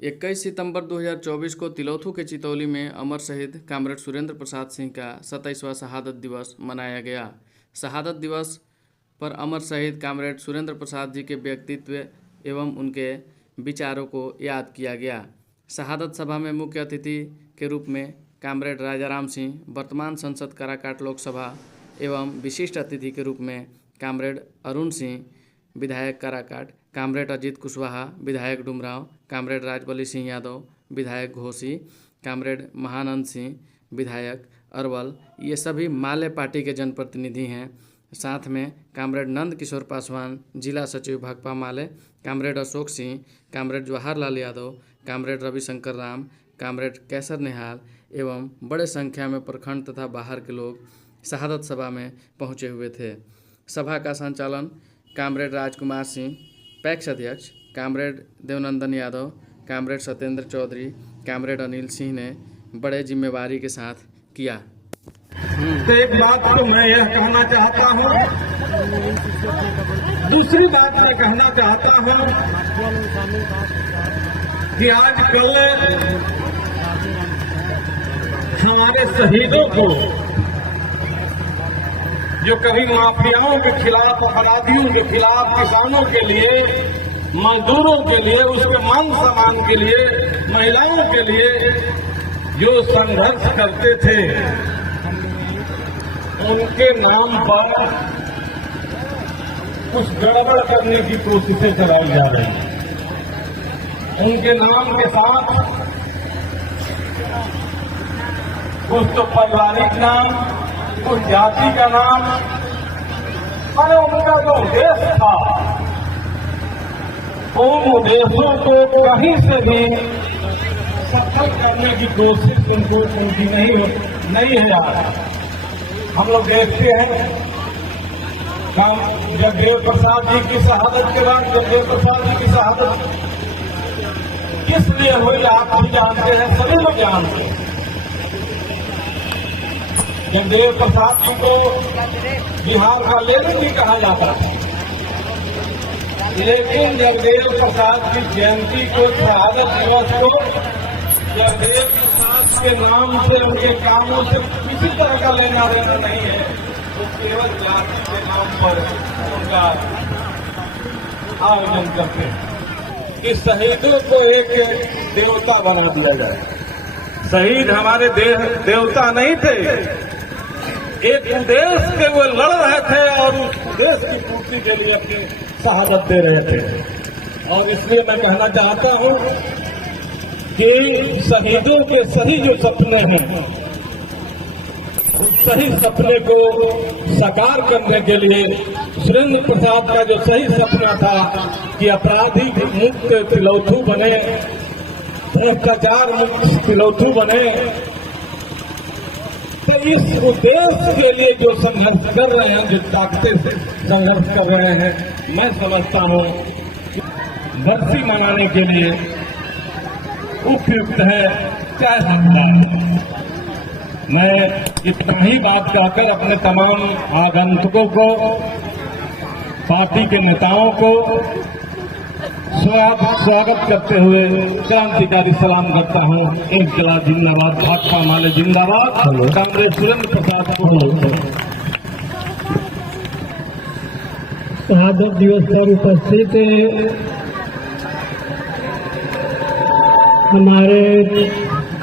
21 सितंबर 2024 को तिलौथू के चितौली में अमर शहीद कॉमरेड सुरेंद्र प्रसाद सिंह का 27वां शहादत दिवस मनाया गया। शहादत दिवस पर अमर शहीद कॉमरेड सुरेंद्र प्रसाद जी के व्यक्तित्व एवं उनके विचारों को याद किया गया। शहादत सभा में मुख्य अतिथि के रूप में कॉमरेड राजाराम सिंह, वर्तमान सांसद काराकाट लोकसभा एवं विशिष्ट अतिथि के रूप में कॉमरेड अरुण सिंह, विधायक काराकाट, कॉमरेड अजीत कुशवाहा, विधायक डुमराव, कॉमरेड राजबली सिंह यादव, विधायक घोसी, कॉमरेड महानंद सिंह, विधायक अरवल, ये सभी माले पार्टी के जनप्रतिनिधि हैं। साथ में कॉमरेड नंद किशोर पासवान, जिला सचिव Bhakpa Male, comrade Ashok Singh, comrade Jawaharlal Yadav, comrade Ravishankar Ram, comrade Kaiser Nihal एवं बड़े संख्या में प्रखंड तथा बाहर के लोग शहादत सभा में पहुंचे हुए थे। सभा का संचालन कॉमरेड राजकुमार सिंह, पैक्स अध्यक्ष comrade Devnandan Yadav, comrade Satyendra Chaudhary, comrade Anil Singh ने बड़े जिम्मेवारी के साथ किया। तो एक बात तो मैं यह कहना चाहता हूँ, दूसरी बात मैं कहना चाहता हूँ कि आजकल हमारे शहीदों को जो कभी माफियाओं के खिलाफ, अपराधियों के खिलाफ, किसानों के लिए, मजदूरों के लिए, उसके मान सम्मान के लिए, महिलाओं के लिए जो संघर्ष करते थे, उनके नाम पर कुछ गड़बड़ करने की कोशिशें चलाई जा रही हैं। उनके नाम के साथ कुछ तो पारिवारिक नाम, कुछ जाति का नाम, मैंने उनका जो उद्देश्य था उन उद्देश्यों को कहीं से भी सफल करने की कोशिश उनकी नहीं है। हम लोग देखते हैं जगदेव प्रसाद जी की शहादत के बाद जगदेव प्रसाद जी की शहादत किस लिए हुई आप भी जानते हैं, सभी लोग जानते हैं। जगदेव प्रसाद जी को बिहार का लेनिन भी कहा जाता है, लेकिन जगदेव प्रसाद की जयंती को, शहादत दिवस को जगदेव प्रसाद के नाम से, उनके कामों से किसी तरह का लेना देना नहीं है। वो केवल जाति के नाम पर उनका आयोजन करते हैं कि शहीदों को एक देवता बना दिया जाए। शहीद हमारे देवता नहीं थे, एक उद्देश्य के वो लड़ रहे थे और उस उद्देश्य की पूर्ति के लिए अपनी शहादत दे रहे थे। और इसलिए मैं कहना चाहता हूं कि शहीदों के सही जो सपने हैं, उस सही सपने को साकार करने के लिए सुरेंद्र प्रसाद का जो सही सपना था कि अपराधी मुक्त तिलौथू बने, भ्रष्टाचार मुक्त तिलौथू बने, तो इस उद्देश्य के लिए जो संघर्ष कर रहे हैं, जो ताकतें से संघर्ष कर रहे हैं, मैं समझता हूं कि बरसी मनाने के लिए उपयुक्त है, कह सकता है। मैं इतना ही बात कहकर अपने तमाम आगंतुकों को, पार्टी के नेताओं को स्वागत करते हुए क्रांतिकारी सलाम करता हूँ। इंकलाब जिंदाबाद, भाकपा माले जिंदाबाद, कॉमरेड सुरेंद्र प्रसाद को शहादत दिवस पर उपस्थित हमारे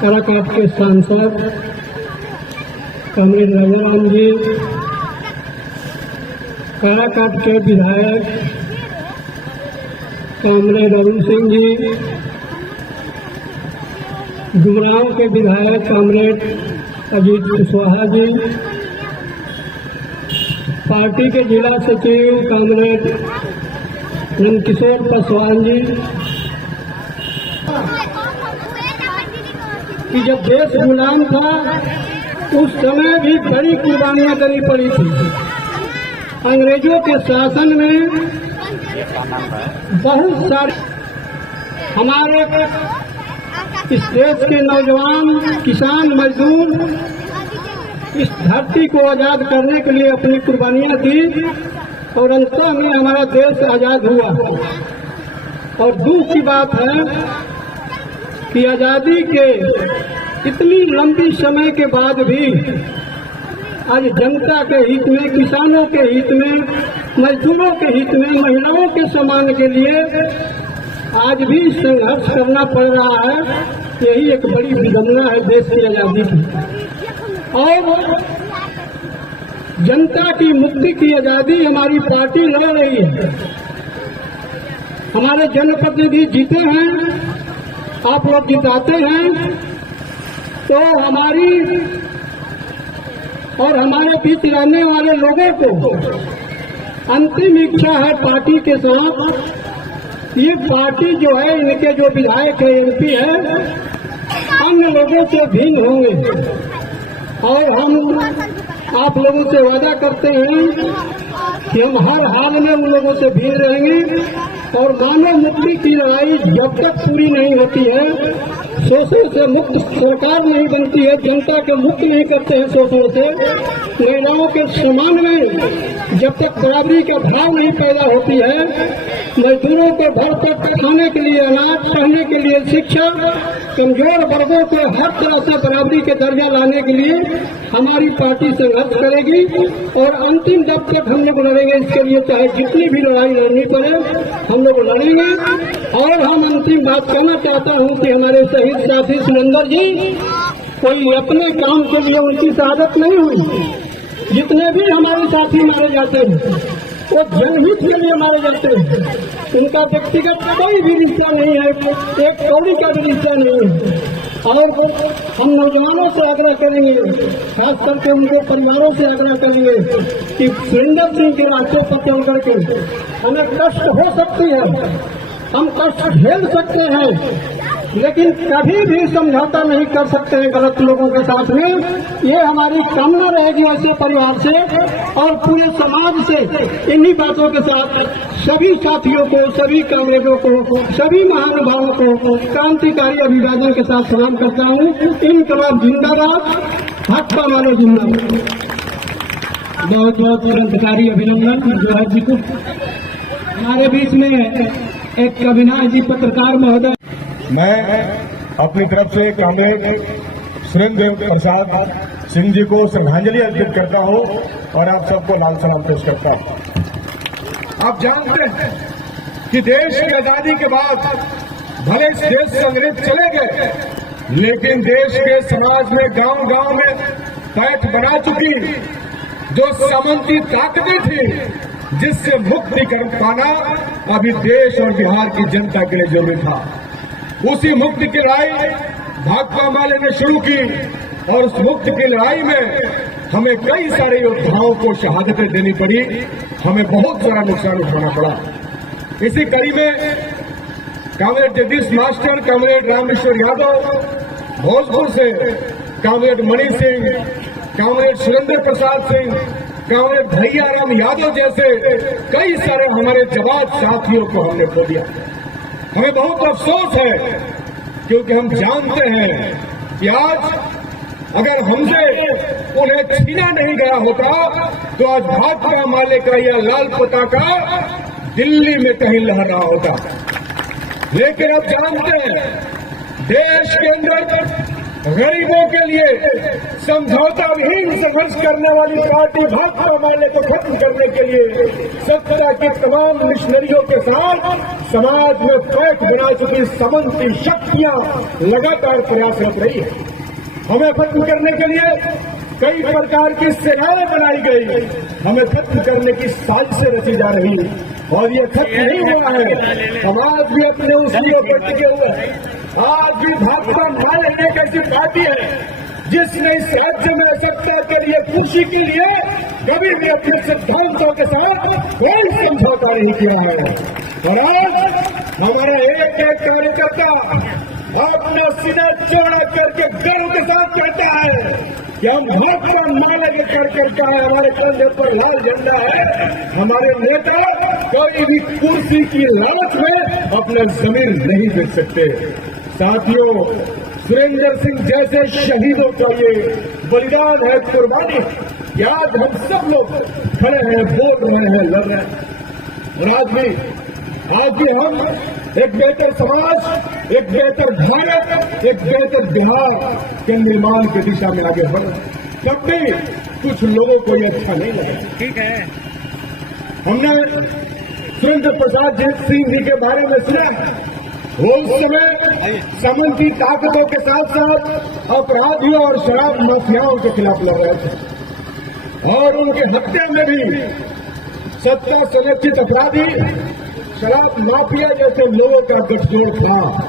काराकाट के सांसद कॉमरेड राजाराम जी, काराकाट के विधायक कॉमरेड अरुण सिंह जी, डुमराव के विधायक कॉमरेड अजीत कुशवाहा जी, पार्टी के जिला सचिव कॉमरेड नंद किशोर पासवान जी, कि जब देश गुलाम था उस समय भी बड़ी कुर्बानियां करनी पड़ी थी। अंग्रेजों के शासन में बहुत सारे हमारे इस देश के नौजवान, किसान, मजदूर इस धरती को आजाद करने के लिए अपनी कुर्बानियां दी और अंततः में हमारा देश आजाद हुआ। और दुख की बात है कि आजादी के इतनी लंबी समय के बाद भी आज जनता के हित में, किसानों के हित में, मजदूरों के हित में, महिलाओं के सम्मान के लिए आज भी संघर्ष करना पड़ रहा है। यही एक बड़ी विडंबना है देश की आजादी की। और जनता की मुक्ति की आजादी हमारी पार्टी लड़ रही है। हमारे जनप्रतिनिधि जीते हैं, आप लोग जिताते हैं, तो हमारी और हमारे बीच रहने वाले लोगों को अंतिम इच्छा है पार्टी के साथ। ये पार्टी जो है, इनके जो विधायक है, एमपी है, अन्य लोगों से भिन्न होंगे। और हम आप लोगों से वादा करते हैं कि हम हर हाल में उन लोगों से भिन्न रहेंगे। और मानव मुक्ति की लड़ाई जब तक पूरी नहीं होती है, शोषण से मुक्त सरकार नहीं बनती है, जनता के मुक्त नहीं करते हैं शोषण से, महिलाओं के सम्मान में जब तक बराबरी का भाव नहीं पैदा होती है, मजदूरों को घर तक खाने के लिए अनाज, पढ़ने के लिए शिक्षा, कमजोर वर्गों को हर तरह से बराबरी के दर्जा लाने के लिए हमारी पार्टी संघर्ष करेगी। और अंतिम दम तक हम लोग लड़ेंगे इसके लिए, चाहे जितनी भी लड़ाई लड़नी पड़े हम लोग लड़ेंगे। और हम अंतिम बात कहना चाहता हूं कि हमारे शहीद साथी सुरेंद्र जी, कोई अपने काम के लिए उनकी शहादत नहीं हुई। जितने भी हमारे साथी मारे जाते हैं वो जनहित के लिए मारे जाते हैं। उनका व्यक्तिगत कोई भी रिश्ता नहीं है, एक कौड़ी का भी रिश्ता नहीं है। और हम नौजवानों से आग्रह करेंगे, खास करके उनके परिवारों से आग्रह करेंगे कि सुरेंद्र सिंह के रास्ते पर चल करके हमें कष्ट हो सकती है, हम कष्ट झेल सकते हैं, लेकिन कभी भी समझौता नहीं कर सकते हैं गलत लोगों के साथ में। ये हमारी कामना रहेगी ऐसे परिवार से और पूरे समाज से। इन्हीं बातों के साथ सभी साथियों को, सभी कामरेडों को, सभी महानुभावों को क्रांतिकारी अभिवादन के साथ सलाम करता हूँ। इनकलाब जिंदाबाद, भाजपा वाले जिंदाबाद। बहुत बहुत क्रांतिकारी अभिनंदन जवाहर जी को। हमारे बीच में एक अविनाश जी पत्रकार महोदय। मैं अपनी तरफ से कामरेड सुरेंद्र प्रसाद सिंह जी को श्रद्धांजलि अर्पित करता हूं और आप सबको लाल सलाम पेश करता हूं। आप जानते हैं कि देश की आजादी के बाद भले इस देश से अंग्रेज चले गए, लेकिन देश के समाज में गांव गांव में पैठ बना चुकी जो सामंती ताकतें थी, जिससे मुक्ति कर पाना अभी देश और बिहार की जनता के लिए जरूरी था। उसी मुक्ति की लड़ाई भाकपा माले ने शुरू की और उस मुक्ति की लड़ाई में हमें कई सारे योद्धाओं को शहादतें देनी पड़ी, हमें बहुत सारा नुकसान उठाना पड़ा। इसी कड़ी में comrade Jagdish master, comrade Rameshwar Yadav Bhojpur से, कामरेड मणि सिंह, कामरेड सुरेंद्र प्रसाद सिंह, कामरेड भैयाराम यादव जैसे कई सारे हमारे जवान साथियों को हमने खो दिया। हमें बहुत अफसोस है, क्योंकि हम जानते हैं कि आज अगर हमसे उन्हें छीना नहीं गया होता तो आज भाजपा माले का यह लाल पताका दिल्ली में कहीं लहर रहा होता। लेकिन अब जानते हैं देश के अंदर गरीबों के लिए समझौता विहीन संघर्ष करने वाली पार्टी भाजपा माले को खत्म करने के लिए सत्ता की तमाम मिशनरियों के साथ समाज में पैठ बना चुकी सामंती शक्तियां लगातार प्रयासरत रही है। हमें खत्म करने के लिए कई प्रकार की सेनाएं बनाई गई, हमें खत्म करने की साजिशें रची जा रही और ये खत्म नहीं होना है। हम आज भी अपने उसूलों पर टिके हुए हैं। आज भी भाजपा माले एक ऐसी पार्टी है जिसने इस राज्य में सत्ता के लिए, खुशी के लिए कभी भी अपने सिद्धांतों के साथ कोई समझौता नहीं किया है। और आज हमारा एक एक कार्यकर्ता अपना सीना चौड़ा करके गर्व के साथ कहता है कि हम भाजपा माले के कार्यकर्ता है, हमारे कंधे पर लाल झंडा है। हमारे नेता कोई भी कुर्सी की लालच में अपना जमीन नहीं बेच सकते। साथियों, सुरेंद्र सिंह जैसे शहीदों का ये बलिदान है, कुर्बानी है। आज हम सब लोग खड़े हैं, बोल रहे हैं, लड़ रहे हैं। और आज भी हम एक बेहतर समाज, एक बेहतर भारत, एक बेहतर बिहार के निर्माण की दिशा में आगे बढ़े। तब भी कुछ लोगों को ये अच्छा नहीं लगा। ठीक है। हमने सुरेंद्र प्रसाद सिंह जी के बारे में सुना है। वो उस समय समन की ताकतों के साथ साथ अपराधियों और शराब माफियाओं के खिलाफ लड़ रहे थे और उनके हत्या में भी सत्ता संरक्षित अपराधी, शराब माफिया जैसे लोगों का गठजोड़ था।